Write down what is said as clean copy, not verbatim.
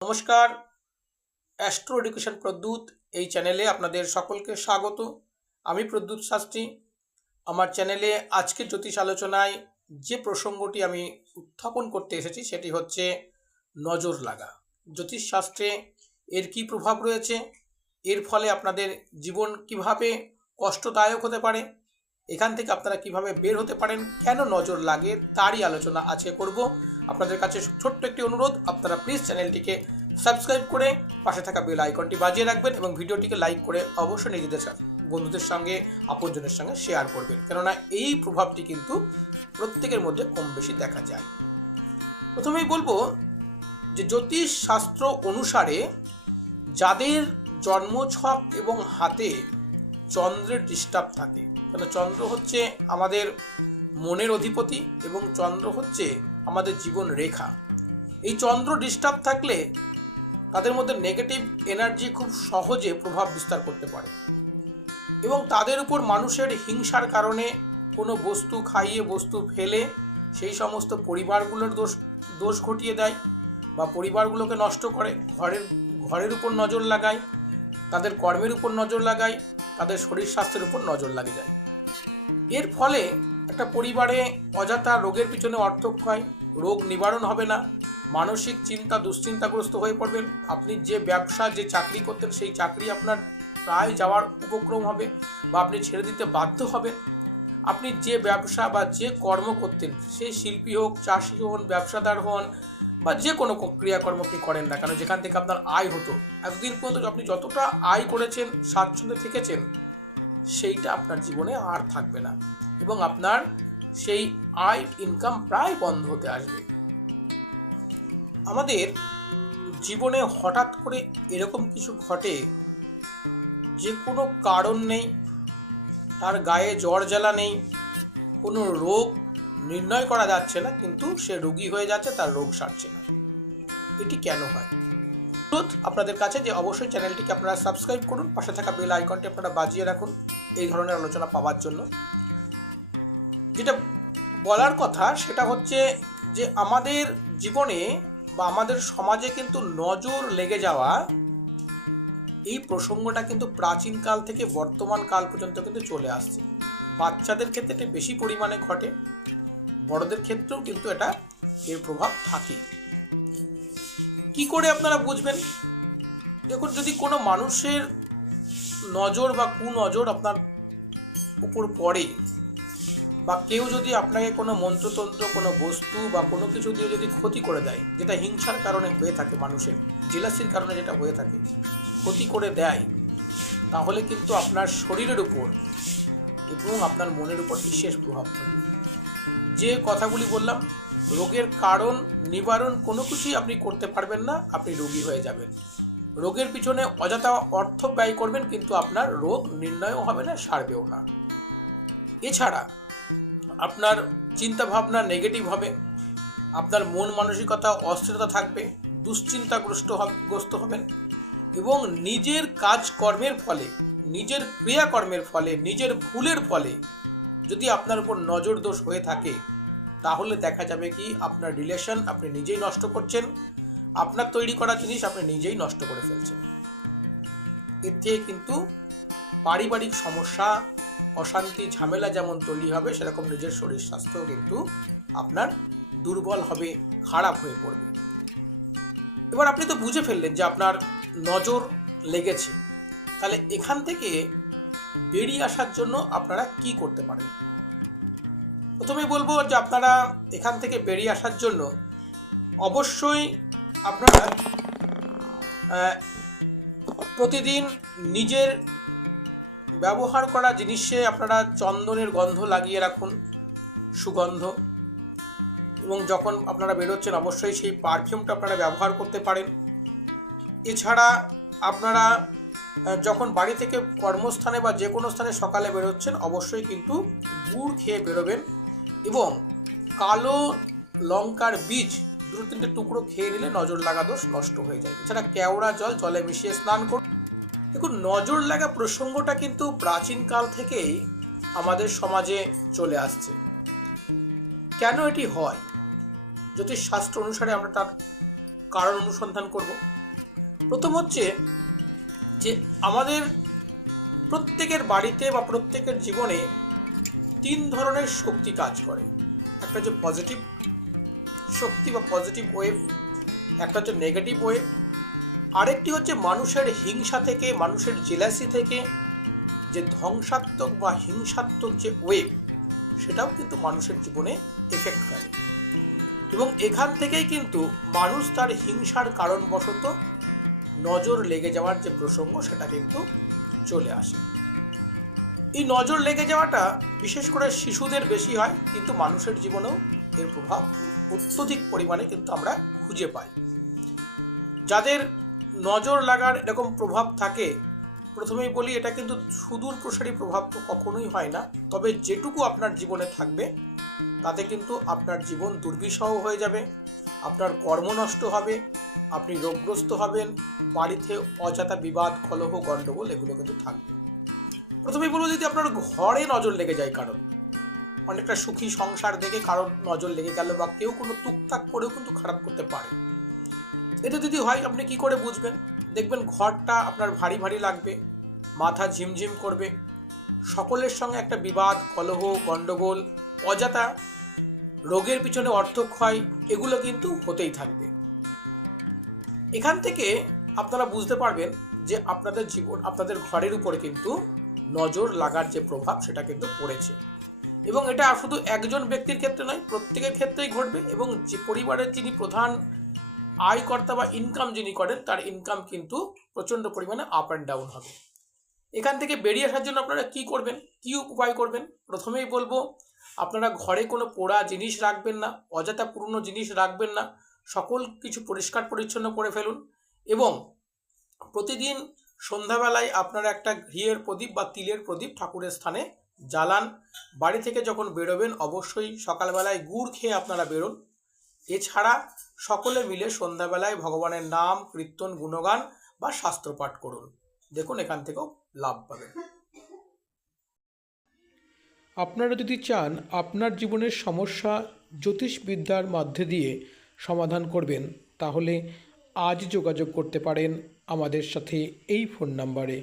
নমস্কার, astro education Pradyut এই চ্যানেলে আপনাদের সকলকে স্বাগত। আমি প্রদ্যুৎ শাস্ত্রী। আমার চ্যানেলে আজকের জ্যোতিষ আলোচনায় যে প্রসঙ্গটি আমি উত্থাপন করতে এসেছি সেটি হচ্ছে নজর লাগা। জ্যোতিষ শাস্ত্রে এর কী প্রভাব রয়েছে, এর ফলে আপনাদের জীবন কিভাবে কষ্টদায়ক হতে পারে, এখান থেকে আপনারা কিভাবে বের হতে পারেন, কেন নজর লাগে তারই আলোচনা আজকে করব। আপনাদের কাছে ছোট্ট একটি অনুরোধ, আপনারা প্লিজ চ্যানেলটিকে সাবস্ক্রাইব করে পাশে থাকা বেল আইকনটি বাজিয়ে রাখবেন এবং ভিডিওটিকে লাইক করে অবশ্যই নিজেদের বন্ধুদের সঙ্গে আপনজনের সঙ্গে শেয়ার করবেন, কেননা এই প্রভাবটি কিন্তু প্রত্যেকের মধ্যে কম বেশি দেখা যায়। প্রথমেই বলবো যে জ্যোতিষ শাস্ত্র অনুসারে যাদের জন্মছক এবং হাতে চন্দ্রের ডিস্টার্ব থাকে, কেন চন্দ্র হচ্ছে আমাদের মনের অধিপতি এবং চন্দ্র হচ্ছে আমাদের জীবন রেখা। এই চন্দ্র ডিস্টার্ব থাকলে তাদের মধ্যে নেগেটিভ এনার্জি খুব সহজে প্রভাব বিস্তার করতে পারে এবং তাদের উপর মানুষের হিংসার কারণে কোনো বস্তু খাইয়ে বস্তু ফেলে সেই সমস্ত পরিবারগুলোর দোষ ঘটিয়ে দেয় বা পরিবারগুলোকে নষ্ট করে, ঘরের উপর নজর লাগায়, তাদের কর্মের উপর নজর লাগায়, তাদের শরীর স্বাস্থ্যের উপর নজর লাগে যায়। এর ফলে একটা পরিবারে অযথা রোগের পিছনে অর্থক্ষয়, রোগ নিবারণ হবে না, মানসিক চিন্তা দুশ্চিন্তাগ্রস্ত হয়ে পড়বেন। আপনি যে ব্যবসা যে চাকরি করতেন সেই চাকরি আপনার প্রায় যাওয়ার উপক্রম হবে বা আপনি ছেড়ে দিতে বাধ্য হবেন। আপনি যে ব্যবসা বা যে কর্ম করতেন, সেই শিল্পী হোক, চাষি হন, ব্যবসাদার হন বা যে কোনো ক্রিয়াকর্ম আপনি করেন না কেন, যেখান থেকে আপনার আয় হতো, এতদিন পর্যন্ত আপনি যতটা আয় করেছেন, স্বাচ্ছন্দ্যে থেকেছেন, সেইটা আপনার জীবনে আর থাকবে না এবং আপনার সেই আয় ইনকাম প্রায় বন্ধ হতে আসবে। আমাদের জীবনে হঠাৎ করে এরকম কিছু ঘটে যে কোনো কারণ নেই, তার গায়ে জ্বর জ্বালা নেই, কোনো রোগ নির্ণয় করা যাচ্ছে না, কিন্তু সে রোগী হয়ে যাচ্ছে, তার রোগ সারছে না। এটি কেন হয়? আপনাদের কাছে যে অবশ্যই চ্যানেলটিকে আপনারা সাবস্ক্রাইব করুন, পাশে থাকা বেল আইকনটি আপনারা বাজিয়ে রাখুন এই ধরনের আলোচনা পাওয়ার জন্য। যেটা বলার কথা সেটা হচ্ছে যে আমাদের জীবনে বা আমাদের সমাজে কিন্তু নজর লেগে যাওয়া এই প্রসঙ্গটা কিন্তু প্রাচীনকাল থেকে বর্তমান কাল পর্যন্ত কিন্তু চলে আসছে। বাচ্চাদের ক্ষেত্রে এটা বেশি পরিমাণে ঘটে, বড়দের ক্ষেত্রেও কিন্তু এর প্রভাব থাকে। কি করে আপনারা বুঝবেন? দেখুন, যদি কোনো মানুষের নজর বা কুনজর আপনার উপর পড়ে বা কেউ যদি আপনাকে কোনো মন্ত্রতন্ত্র, কোনো বস্তু বা কোনো কিছু দিয়ে যদি ক্ষতি করে দেয়, যেটা হিংসার কারণে হয়ে থাকে, মানুষের জেলাসির কারণে যেটা হয়ে থাকে, ক্ষতি করে দেয়, তাহলে কিন্তু আপনার শরীরের উপর এবং আপনার মনের উপর বিশেষ প্রভাব পড়বে। যে কথাগুলি বললাম, রোগের কারণ নিবারণ কোনো কিছুই আপনি করতে পারবেন না, আপনি রোগী হয়ে যাবেন। রোগের পিছনে অযথা অর্থ ব্যয় করবেন, কিন্তু আপনার রোগ নির্ণয়ও হবে না, সারবেও না। এছাড়া আপনার চিন্তাভাবনা নেগেটিভ হবে, আপনার মন মানসিকতা অস্থিরতা থাকবে, দুশ্চিন্তাগ্রস্ত হবেন এবং নিজের কাজকর্মের ফলে, নিজের ক্রিয়াকর্মের ফলে, নিজের ভুলের ফলে যদি আপনার উপর নজর দোষ হয়ে থাকে, তাহলে দেখা যাবে কি আপনার রিলেশন আপনি নিজেই নষ্ট করছেন, আপনার তৈরি করা জিনিস আপনি নিজেই নষ্ট করে ফেলছেন। এর থেকে কিন্তু পারিবারিক সমস্যা, অশান্তি, ঝামেলা যেমন তৈরি হবে, সেরকম নিজের শরীর স্বাস্থ্যও কিন্তু আপনার দুর্বল হবে, খারাপ হয়ে পড়বে। এবার আপনি তো বুঝে ফেললেন যে আপনার নজর লেগেছে, তাহলে এখান থেকে বেরিয়ে আসার জন্য আপনারা কি করতে পারেন? প্রথমেই বলবো যে আপনারা এখান থেকে বেরিয়ে আসার জন্য অবশ্যই আপনারা প্রতিদিন নিজের ব্যবহার করা জিনিসে আপনারা চন্দনের গন্ধ লাগিয়ে রাখুন, সুগন্ধ, এবং যখন আপনারা বেরোচ্ছেন অবশ্যই সেই পারফিউমটা আপনারা ব্যবহার করতে পারেন। এছাড়া আপনারা যখন বাড়ি থেকে কর্মস্থানে বা যে কোনো স্থানে সকালে বেরোচ্ছেন, অবশ্যই কিন্তু গুড় খেয়ে বেরোবেন এবং কালো লঙ্কার বীজ 2-3টে টুকরো খেয়ে নিলে নজর লাগা দোষ নষ্ট হয়ে যায়। এছাড়া কেওড়া জল জলে মিশিয়ে স্নান করুন। দেখুন, নজর লাগা প্রসঙ্গটা কিন্তু প্রাচীনকাল থেকেই আমাদের সমাজে চলে আসছে। কেন এটি হয়? জ্যোতিষ শাস্ত্র অনুসারে আমরা তার কারণ অনুসন্ধান করব। প্রথম হচ্ছে যে আমাদের প্রত্যেকের বাড়িতে বা প্রত্যেকের জীবনে 3 ধরনের শক্তি কাজ করে। একটা হচ্ছে পজিটিভ শক্তি বা পজিটিভ ওয়েভ, একটা হচ্ছে নেগেটিভ ওয়েভ, আরেকটি হচ্ছে মানুষের হিংসা থেকে, মানুষের জেলাসি থেকে যে ধ্বংসাত্মক বা হিংসাত্মক যে ওয়েভ, সেটাও কিন্তু মানুষের জীবনে এফেক্ট ফেলে। এবং এখান থেকেই কিন্তু মানুষ তার হিংসার কারণবশত নজর লেগে যাওয়ার যে প্রসঙ্গ, সেটা কিন্তু চলে আসে। এই নজর লেগে যাওয়াটা বিশেষ করে শিশুদের বেশি হয়, কিন্তু মানুষের জীবনেও এর প্রভাব অত্যধিক পরিমাণে কিন্তু আমরা খুঁজে পাই। যাদের নজর লাগার এরকম প্রভাব থাকে, প্রথমেই বলি এটা কিন্তু সুদূর প্রসারী প্রভাব তো কখনোই হয় না, তবে যেটুকু আপনার জীবনে থাকবে তাতে কিন্তু আপনার জীবন দুর্বিষহ হয়ে যাবে, আপনার কর্ম নষ্ট হবে, আপনি রোগগ্রস্ত হবেন, বাড়িতে অযথা বিবাদ, কলহ, গণ্ডগোল এগুলো কিন্তু থাকবে। প্রথমেই বলবো, যদি আপনার ঘরে নজর লেগে যায়, কারণ অনেকটা সুখী সংসার দেখে কারোর নজর লেগে গেল, বা কেউ কোনো টুকটাক করেও কিন্তু খারাপ করতে পারে, এটা যদি হয় আপনি কি করে বুঝবেন? দেখবেন ঘরটা আপনার ভারী ভারী লাগবে, মাথা ঝিমঝিম করবে, সকলের সঙ্গে একটা বিবাদ, কলহ, গণ্ডগোল, অযথা রোগের পিছনে অর্থক্ষয়, এগুলো কিন্তু হতেই থাকবে। এখান থেকে আপনারা বুঝতে পারবেন যে আপনাদের জীবন, আপনাদের ঘরের উপরে কিন্তু নজর লাগার যে প্রভাব, সেটা কিন্তু পড়েছে। এবং এটা শুধু একজন ব্যক্তির ক্ষেত্রে নয়, প্রত্যেকের ক্ষেত্রেই ঘটবে। এবং যে পরিবারের যিনি প্রধান আয়কর্তা বা ইনকাম যিনি করেন, তার ইনকাম কিন্তু প্রচণ্ড পরিমাণে আপ অ্যান্ড ডাউন হবে। এখান থেকে বেরিয়ে আসার জন্য আপনারা কি করবেন, কি উপায় করবেন? প্রথমেই বলবো, আপনারা ঘরে কোনো পোড়া জিনিস রাখবেন না, অযথা পুরনো জিনিস রাখবেন না, সকল কিছু পরিষ্কার পরিচ্ছন্ন করে ফেলুন। এবং প্রতিদিন সন্ধ্যাবেলায় আপনারা একটা ঘিয়ের প্রদীপ বা তিলের প্রদীপ ঠাকুরের স্থানে জ্বালান। বাড়ি থেকে যখন বেরোবেন অবশ্যই সকালবেলায় গুড় খেয়ে আপনারা বেরোন। এছাড়া সকলে মিলে সন্ধ্যাবেলায় ভগবানের নাম, কীর্তন, গুণগান বা শাস্ত্রপাঠ করুন। দেখুন এখান থেকেও লাভ পাবেন। আপনারা যদি চান আপনার জীবনের সমস্যা জ্যোতিষবিদ্যার মধ্যে দিয়ে সমাধান করবেন, তাহলে আজ যোগাযোগ করতে পারেন আমাদের সাথে এই ফোন নাম্বারে।